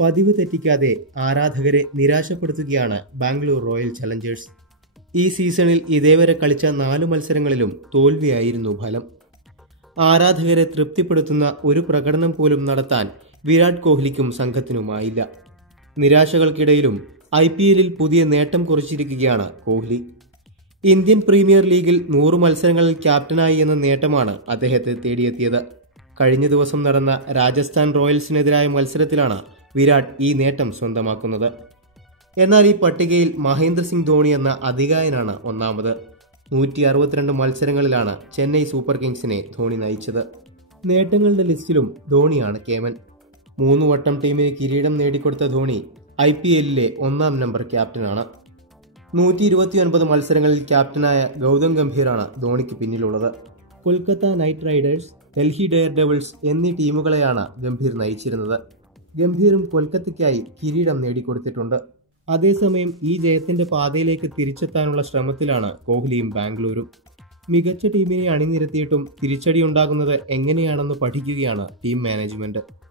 പതിവ് തെറ്റിക്കാതെ ആരാധകരെ നിരാശപ്പെടുത്തുകയാണ് Bangalore royal Challengers. ഈ സീസണിൽ ഇതേവരെ കളിച്ച നാലു മത്സരങ്ങളിലും തോൽവിയായിരുന്നു ഫലം. ആരാധകരെ തൃപ്തിപ്പെടുത്തുന്ന ഒരു പ്രകടനം പോലും നടത്താൻ വിരാട് കോഹ്ലിക്കും സംഘത്തിനുമായില്ല. നിരാശകൾക്കിടയിലും ഐ പി എല്ലിൽ പുതിയ നേട്ടം കുറിച്ചിരിക്കുകയാണ് കോഹ്ലി. ഇന്ത്യൻ പ്രീമിയർ ലീഗിൽ നൂറ് മത്സരങ്ങളിൽ ക്യാപ്റ്റനായി എന്ന നേട്ടമാണ് അദ്ദേഹത്തെ തേടിയെത്തിയത്. കഴിഞ്ഞ ദിവസം നടന്ന രാജസ്ഥാൻ റോയൽസിനെതിരായ മത്സരത്തിലാണ് വിരാട് ഈ നേട്ടം സ്വന്തമാക്കുന്നത്. എന്നാൽ ഈ പട്ടികയിൽ മഹേന്ദ്ര സിംഗ് ധോണി എന്ന അധികായനാണ് ഒന്നാമത്. നൂറ്റി അറുപത്തിരണ്ട് മത്സരങ്ങളിലാണ് ചെന്നൈ സൂപ്പർ കിങ്സിനെ ധോണി നയിച്ചത്. നേട്ടങ്ങളുടെ ലിസ്റ്റിലും ധോണിയാണ് കേമൻ. മൂന്ന് വട്ടം ടീമിന് കിരീടം നേടിക്കൊടുത്ത ധോണി ഐ പി എല്ലിലെ ഒന്നാം നമ്പർ ക്യാപ്റ്റനാണ്. നൂറ്റി ഇരുപത്തിയൊൻപത് മത്സരങ്ങളിൽ ക്യാപ്റ്റനായ ഗൗതം ഗംഭീറാണ് ധോണിക്ക് പിന്നിലുള്ളത്. Kolkata Knight Riders Delhi Daredevils എന്നീ ടീമുകളെയാണ് ഗംഭീർ നയിച്ചിരുന്നത്. ഗംഭീറും കൊൽക്കത്തയ്ക്കായി കിരീടം നേടിക്കൊടുത്തിട്ടുണ്ട്. അതേസമയം ഈ ജയത്തിന്റെ പാതയിലേക്ക് തിരിച്ചെത്താനുള്ള ശ്രമത്തിലാണ് കോഹ്ലിയും ബാംഗ്ലൂരും. മികച്ച ടീമിനെ അണിനിരത്തിയിട്ടും തിരിച്ചടി ഉണ്ടാകുന്നത് എങ്ങനെയാണെന്ന് പഠിക്കുകയാണ് ടീം മാനേജ്മെന്റ്.